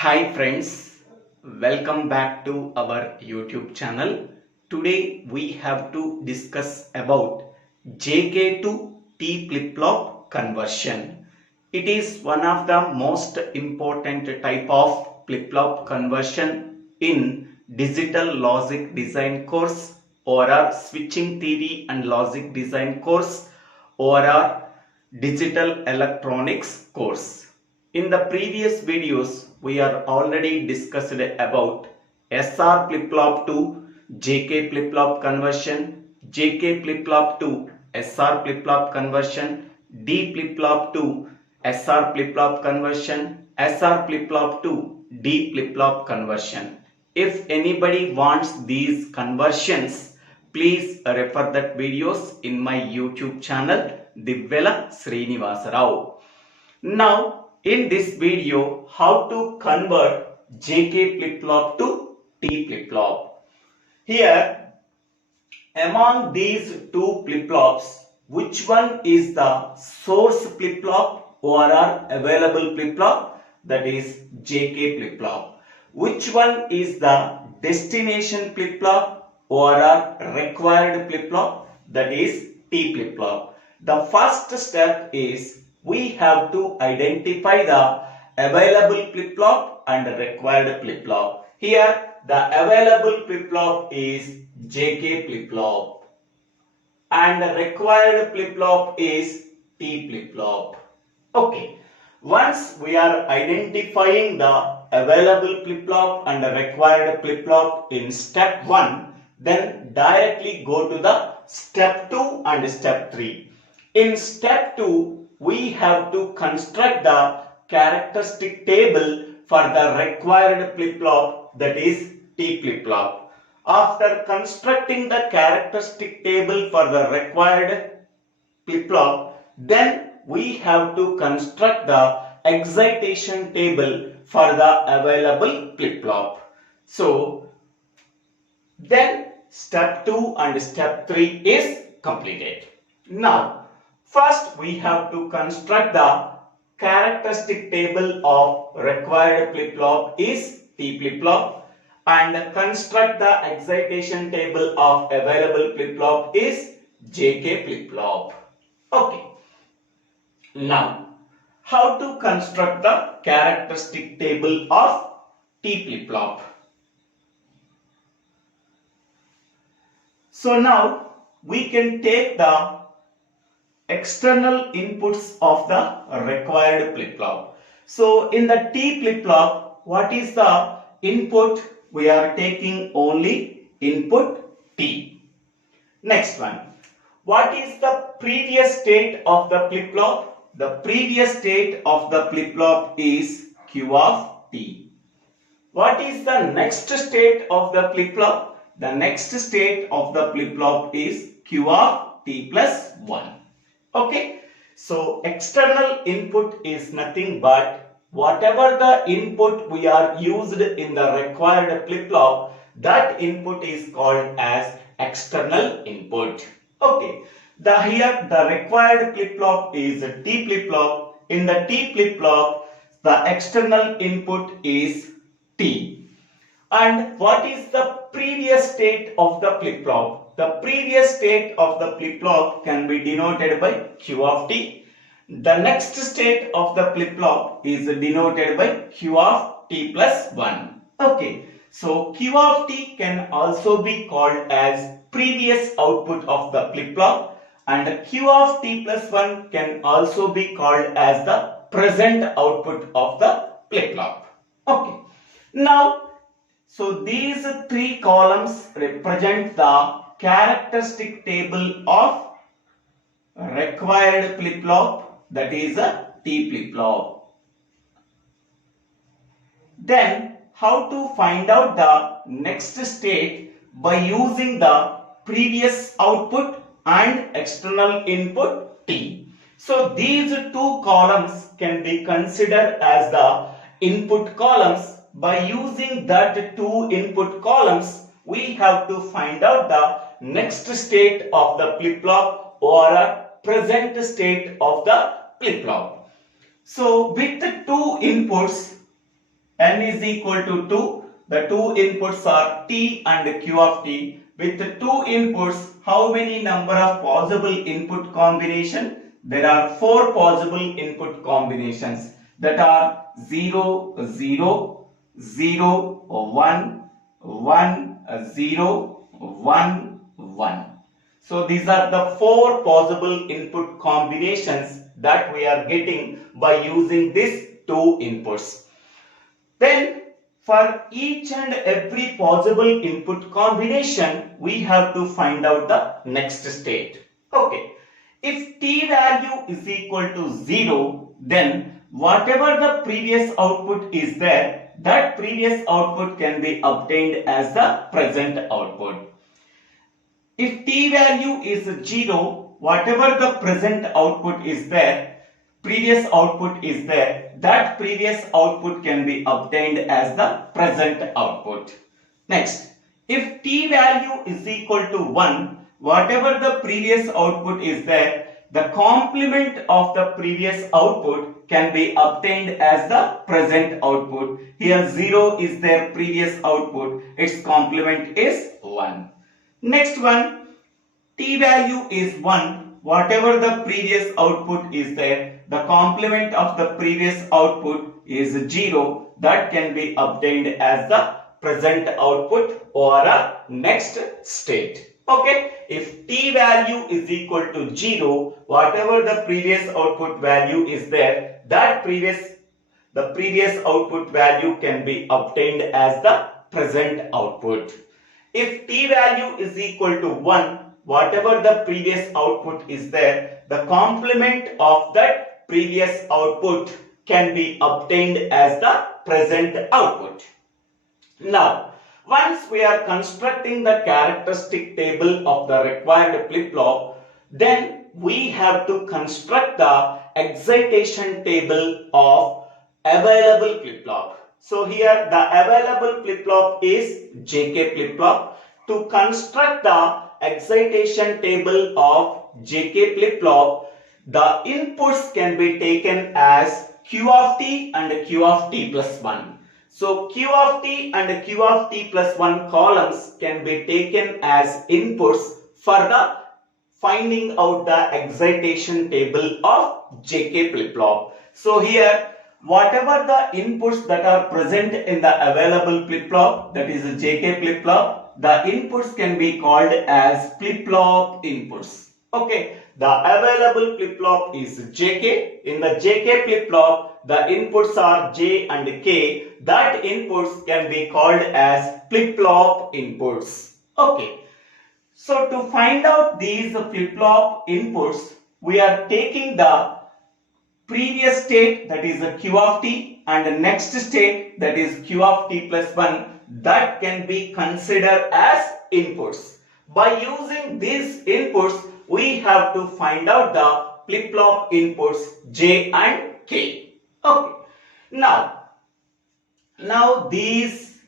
Hi friends, welcome back to our YouTube channel. Today we have to discuss about JK to T flip-flop conversion. It is one of the most important type of flip-flop conversion in digital logic design course or a switching theory and logic design course or a digital electronics course. In the previous videos, we are already discussed about SR flip-flop to JK flip-flop conversion, JK flip-flop to SR flip-flop conversion, D flip-flop to SR flip-flop conversion, SR flip-flop to D flip-flop conversion. If anybody wants these conversions, please refer that videos in my YouTube channel, Divvela Srinivasa Rao. Now, in this video, how to convert JK flip-flop to T flip-flop. Here, among these two flip-flops, which one is the source flip-flop or available flip-flop? That is JK flip-flop. Which one is the destination flip-flop or required flip-flop? That is T flip-flop. The first step is we have to identify the available flip-flop and required flip-flop. Here the available flip-flop is JK flip-flop and the required flip-flop is T flip-flop. Okay, once we are identifying the available flip-flop and the required flip-flop in step 1, then directly go to the step 2 and step 3. In step 2, we have to construct the characteristic table for the required flip-flop, that is T flip-flop. After constructing the characteristic table for the required flip-flop, then we have to construct the excitation table for the available flip-flop. So, then step 2 and step 3 is completed. Now, first, we have to construct the characteristic table of required flip-flop is T flip-flop and construct the excitation table of available flip-flop is JK flip-flop. Okay. Now, how to construct the characteristic table of T flip-flop? So now, we can take the external inputs of the required flip-flop. So in the T flip-flop, what is the input? We are taking only input T. Next one. What is the previous state of the flip-flop? The previous state of the flip-flop is Q of T. What is the next state of the flip-flop? The next state of the flip-flop is Q of T plus 1. Okay, so external input is nothing but whatever the input we are used in the required flip-flop, that input is called as external input. Okay, here the required flip-flop is a T flip-flop. In the T flip-flop, the external input is T. And what is the previous state of the flip-flop? The previous state of the flip-flop can be denoted by Q of T. The next state of the flip-flop is denoted by Q of T plus 1. Okay, so Q of T can also be called as previous output of the flip-flop and Q of T plus 1 can also be called as the present output of the flip-flop. Okay, now so these three columns represent the characteristic table of required flip-flop, that is a T flip-flop. Then how to find out the next state? By using the previous output and external input T. So these two columns can be considered as the input columns. By using that two input columns, we have to find out the next state of the flip-flop or a present state of the flip-flop. So with the two inputs, n is equal to 2. The two inputs are t and q of t. With the two inputs, how many number of possible input combination? There are 4 possible input combinations that are 0, 0, 0, 1, 1, 0, 1, 1. So these are the 4 possible input combinations that we are getting by using these two inputs. Then for each and every possible input combination, we have to find out the next state. Okay. If t value is equal to 0, then whatever the previous output is there, that previous output can be obtained as the present output. If t value is 0, whatever the present output is there, previous output is there, that previous output can be obtained as the present output. Next, if t value is equal to 1, whatever the previous output is there, the complement of the previous output can be obtained as the present output. Here 0 is their previous output, its complement is 1. Next one, t value is 1, whatever the previous output is there, the complement of the previous output is 0, that can be obtained as the present output or a next state. Okay, if t value is equal to 0, whatever the previous output value is there, the previous output value can be obtained as the present output. If t value is equal to 1, whatever the previous output is there, the complement of that previous output can be obtained as the present output. Now, once we are constructing the characteristic table of the required flip-flop, then we have to construct the excitation table of available flip-flop. So here the available flip-flop is JK flip-flop. To construct the excitation table of JK flip-flop, the inputs can be taken as Q of t and Q of t plus 1. So Q of t and Q of t plus 1 columns can be taken as inputs for the finding out the excitation table of JK flip-flop. So here whatever the inputs that are present in the available flip-flop, that is a JK flip-flop, the inputs can be called as flip-flop inputs. Okay, the available flip-flop is JK. In the JK flip-flop, the inputs are J and K. That inputs can be called as flip-flop inputs. Okay, so to find out these flip-flop inputs, we are taking the previous state, that is a Q of t, and the next state, that is Q of t plus 1, that can be considered as inputs. By using these inputs, we have to find out the flip-flop inputs J and K. Okay. Now these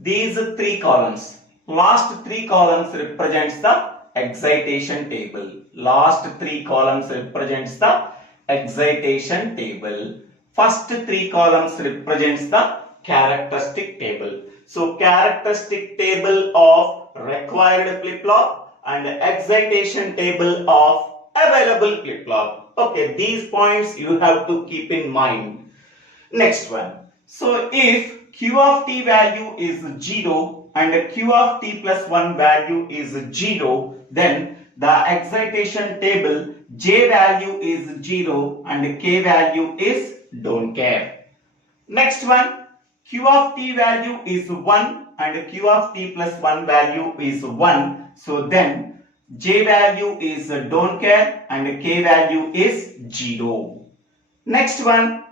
three columns, last three columns represents the excitation table. Last three columns represents the excitation table. First three columns represents the characteristic table. So characteristic table of required flip-flop and excitation table of available flip-flop. Okay, these points you have to keep in mind. Next one. So if Q of t value is 0 and Q of t plus 1 value is 0, then the excitation table J value is 0 and K value is don't care. Next one, Q of t value is 1 and Q of t plus 1 value is 1. So then J value is don't care and K value is 0. Next one,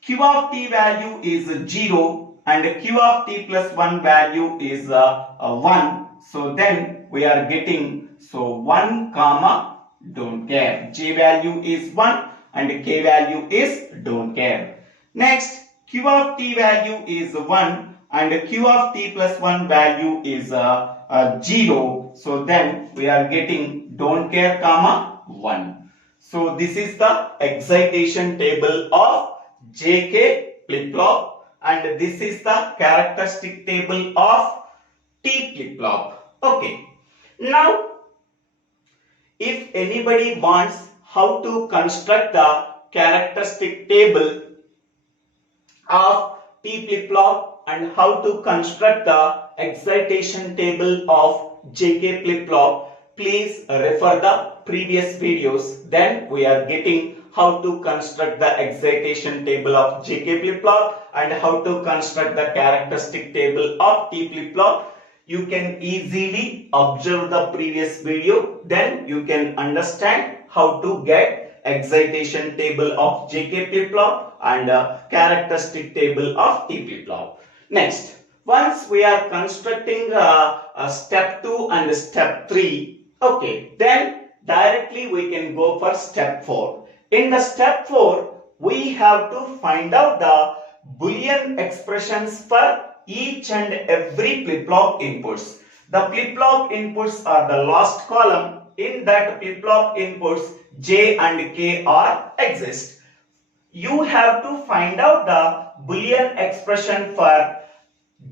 Q of t value is 0 and Q of t plus 1 value is 1. So then we are getting 1 comma don't care. J value is 1 and K value is don't care. Next, Q of t value is 1 and Q of t plus 1 value is 0. So then we are getting don't care comma 1. So this is the excitation table of JK flip-flop, and this is the characteristic table of T flip-flop. Okay. Now, if anybody wants how to construct the characteristic table of T flip-flop and how to construct the excitation table of JK flip-flop, please refer the previous videos. Then we are getting how to construct the excitation table of JK flip-flop and how to construct the characteristic table of T flip-flop. You can easily observe the previous video, then you can understand how to get excitation table of JK flip-flop and characteristic table of T flip-flop. Next, once we are constructing step 2 and step 3, okay, then directly we can go for step 4. In the step 4, we have to find out the Boolean expressions for each and every flip-flop inputs. The flip-flop inputs are the last column. In that flip-flop inputs, J and K are exist. You have to find out the Boolean expression for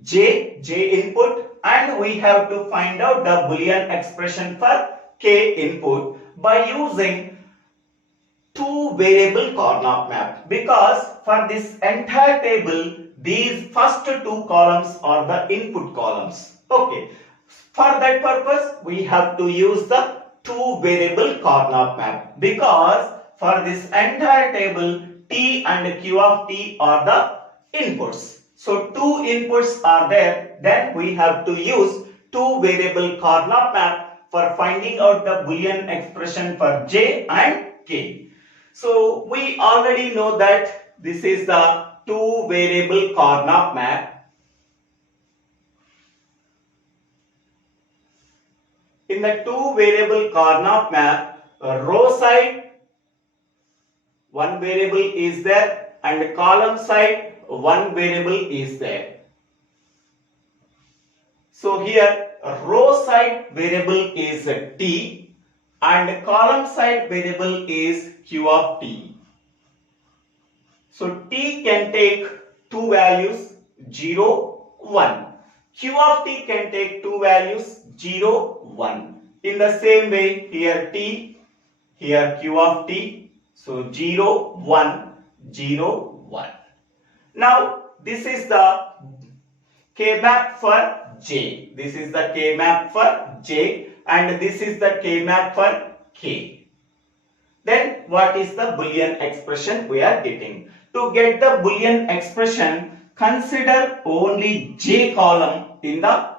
J input, and we have to find out the Boolean expression for K input by using two variable Karnaugh map, because for this entire table these first two columns are the input columns. Okay, for that purpose we have to use the two variable Karnaugh map, because for this entire table T and Q of T are the inputs. So two inputs are there, then we have to use two variable Karnaugh map for finding out the Boolean expression for J and K. So we already know that this is the two variable Karnaugh map. In the two variable Karnaugh map, row side one variable is there and column side one variable is there. So here row side variable is T and column side variable is Q of T. So T can take two values 0, 1. Q of T can take two values 0, 1. In the same way, here T, here Q of T. So 0, 1, 0, 1. Now this is the K map for J. This is the K map for J and this is the K map for K. Then what is the Boolean expression we are getting? To get the Boolean expression, consider only J column in the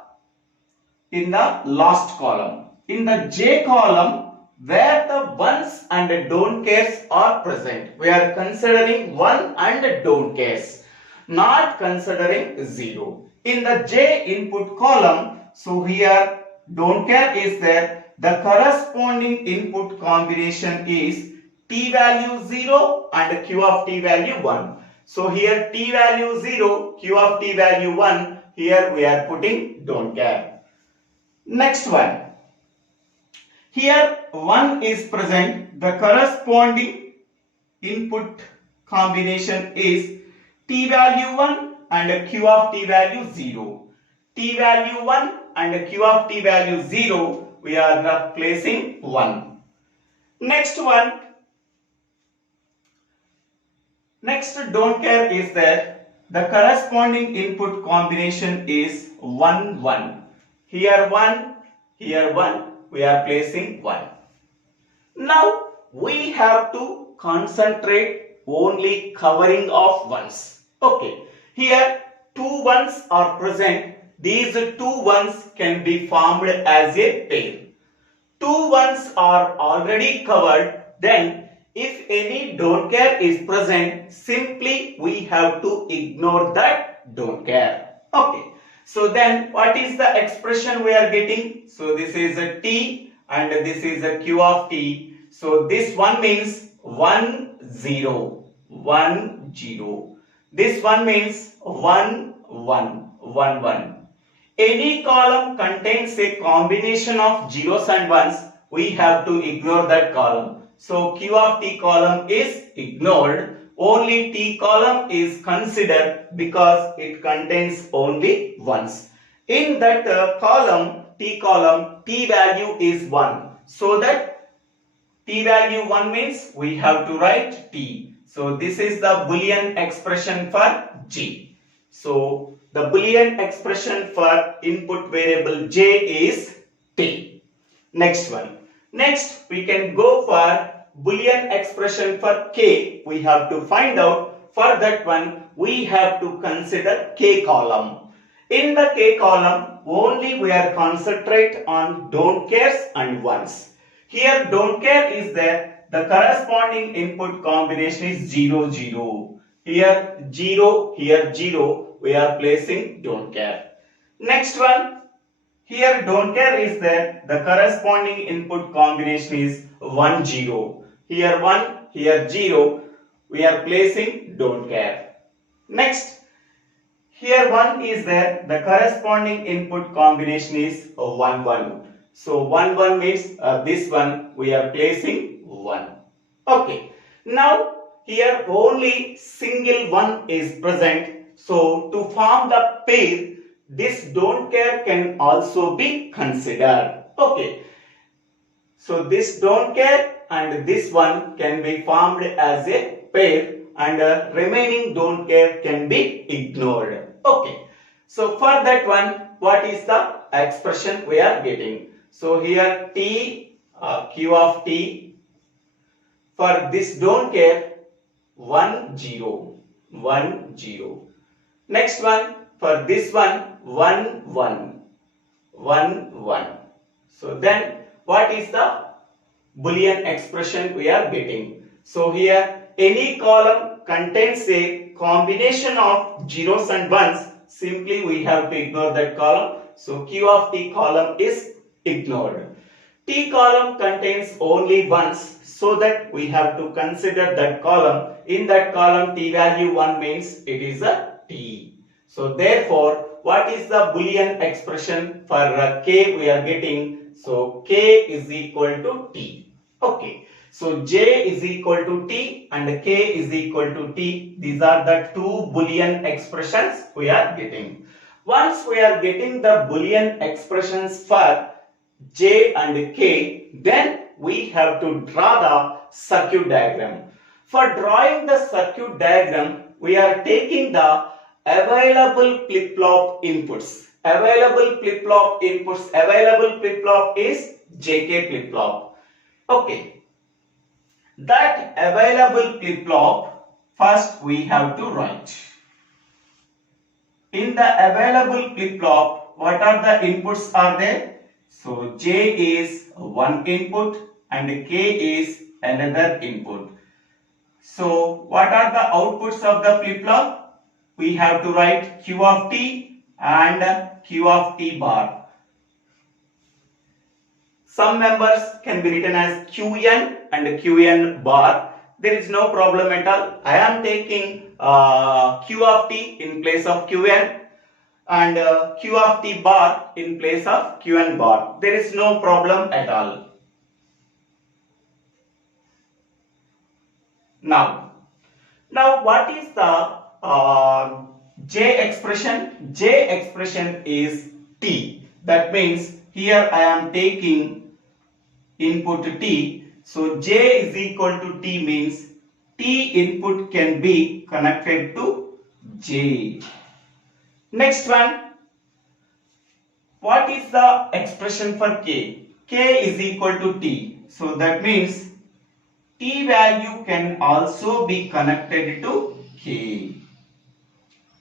last column. In the J column, where the ones and don't cares are present, we are considering one and don't cares, not considering 0. In the J input column, so here don't care is there, the corresponding input combination is T value 0 and Q of T value 1. So here T value 0, Q of T value 1, here we are putting don't care. Next one. Here 1 is present, the corresponding input combination is T value 1 and Q of T value 0. T value 1 and Q of T value 0, we are placing 1. Next one. Next don't care is there, the corresponding input combination is 1, 1. Here 1, here 1, we are placing 1. Now we have to concentrate only covering of ones. Okay, here two ones are present. These two ones can be formed as a pair. Two ones are already covered, then if any don't care is present, simply we have to ignore that don't care. Okay. So then what is the expression we are getting? So this is a T and this is a Q of T. So this one means 1, 0, 1, 0. This one means 1, 1, 1, 1. Any column contains a combination of zeros and ones, we have to ignore that column. So Q of T column is ignored. only T column is considered because it contains only ones. In that T column, T value is 1. So that T value 1 means we have to write T. So this is the Boolean expression for J. So the Boolean expression for input variable J is T. Next one. Next we can go for Boolean expression for K. We have to find out. For that one we have to consider K column. In the K column only we are concentrate on don't cares and ones. Here don't care is there. The corresponding input combination is 0 0. Here 0, here 0. We are placing don't care. Next one. Here don't care is there. The corresponding input combination is 1 0. Here 1, here 0. We are placing don't care. Next. Here 1 is there. The corresponding input combination is 1 1. So 1 1 means this one we are placing 1. Okay. Now here only single 1 is present. So to form the pair, this don't care can also be considered. Okay. So this don't care and this one can be formed as a pair and remaining don't care can be ignored. Okay. So for that one, what is the expression we are getting? So here T, Q of T, for this don't care, 1 0, 1 0. Next one, for this one, 1 1, 1 1. So then what is the Boolean expression we are getting? So here any column contains a combination of zeros and ones. Simply we have to ignore that column. So Q of T column is ignored. T column contains only ones, so that we have to consider that column. In that column T value 1 means it is a T. So therefore what is the Boolean expression for K we are getting? So K is equal to T. Okay. So J is equal to T and K is equal to T. These are the two Boolean expressions we are getting. Once we are getting the Boolean expressions for J and K, then we have to draw the circuit diagram. For drawing the circuit diagram, we are taking the available flip-flop inputs. Available flip-flop inputs. Available flip-flop is JK flip-flop. Okay. That available flip-flop, first we have to write. In the available flip-flop, what are the inputs are there? So J is one input and K is another input. So what are the outputs of the flip-flop? We have to write Q of T and Q of T bar. Some members can be written as Qn and Qn bar. There is no problem at all. I am taking Q of T in place of Qn and Q of T bar in place of Qn bar. There is no problem at all. Now what is the J expression? J expression is T. That means here I am taking input T. So J is equal to T means T input can be connected to J. Next one, what is the expression for K? K is equal to T. So that means T value can also be connected to K.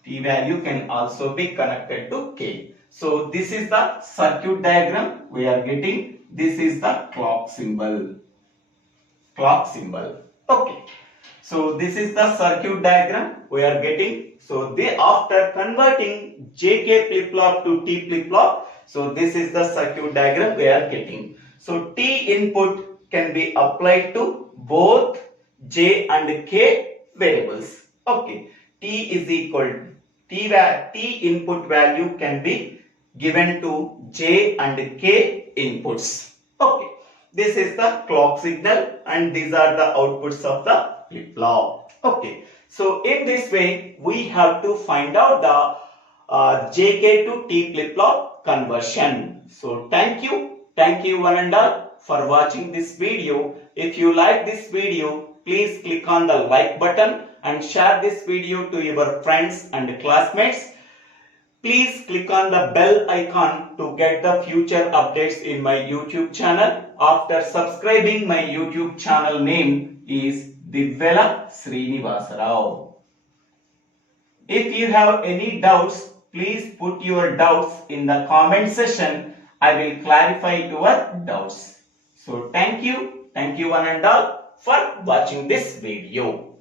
T value can also be connected to K. So this is the circuit diagram we are getting. This is the clock symbol. Clock symbol. Okay. So this is the circuit diagram we are getting. So after converting JK flip-flop to T flip-flop, so this is the circuit diagram we are getting. So T input can be applied to both J and K variables. Okay. T is equal T input value can be given to J and K inputs. Okay. This is the clock signal and these are the outputs of the flip-flop. Okay, so in this way we have to find out the JK to T flip-flop conversion. So thank you one and all for watching this video. If you like this video, please click on the like button and share this video to your friends and classmates. Please click on the bell icon to get the future updates in my YouTube channel. After subscribing, my YouTube channel name is Divvela Srinivasa Rao. If you have any doubts, please put your doubts in the comment section. I will clarify your doubts. So thank you one and all for watching this video.